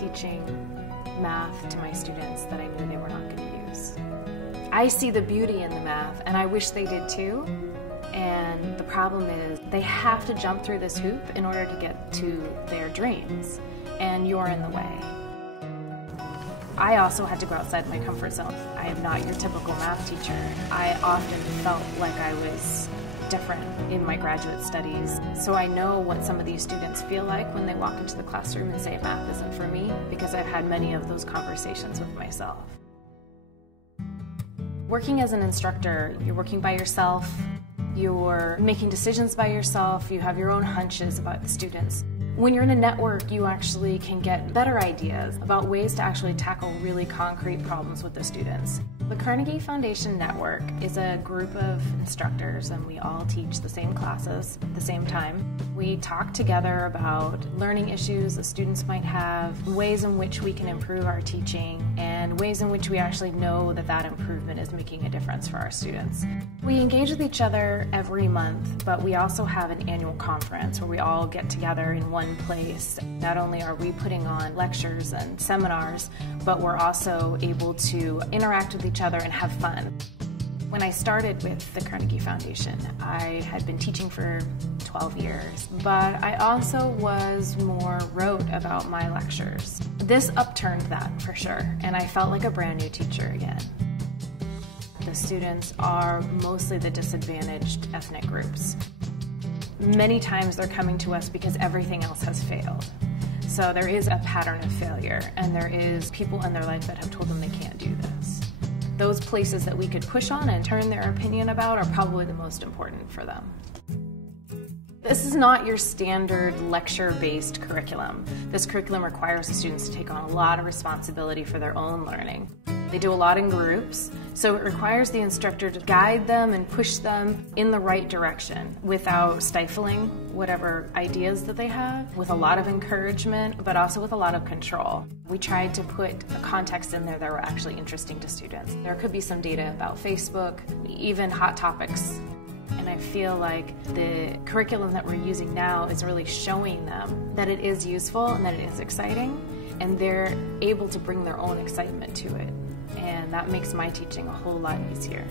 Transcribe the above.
teaching math to my students that I knew they were not going to use. I see the beauty in the math, and I wish they did too. And the problem is they have to jump through this hoop in order to get to their dreams, and you're in the way. I also had to go outside my comfort zone. I am not your typical math teacher. I often felt like I was different in my graduate studies. So I know what some of these students feel like when they walk into the classroom and say math isn't for me, because I've had many of those conversations with myself. Working as an instructor, you're working by yourself, you're making decisions by yourself, you have your own hunches about the students. When you're in a network, you actually can get better ideas about ways to actually tackle really concrete problems with the students. The Carnegie Foundation Network is a group of instructors, and we all teach the same classes at the same time. We talk together about learning issues the students might have, ways in which we can improve our teaching, and ways in which we actually know that that improvement is making a difference for our students. We engage with each other every month, but we also have an annual conference where we all get together in one place. Not only are we putting on lectures and seminars, but we're also able to interact with each other and have fun. When I started with the Carnegie Foundation, I had been teaching for 12 years, but I also was more rote about my lectures. This upturned that for sure, and I felt like a brand new teacher again. The students are mostly the disadvantaged ethnic groups. Many times they're coming to us because everything else has failed. So there is a pattern of failure, and there is people in their life that have told them they can't do this. Those places that we could push on and turn their opinion about are probably the most important for them. This is not your standard lecture-based curriculum. This curriculum requires the students to take on a lot of responsibility for their own learning. They do a lot in groups, so it requires the instructor to guide them and push them in the right direction without stifling whatever ideas that they have, with a lot of encouragement, but also with a lot of control. We tried to put a context in there that were actually interesting to students. There could be some data about Facebook, even hot topics. And I feel like the curriculum that we're using now is really showing them that it is useful and that it is exciting, and they're able to bring their own excitement to it. And that makes my teaching a whole lot easier.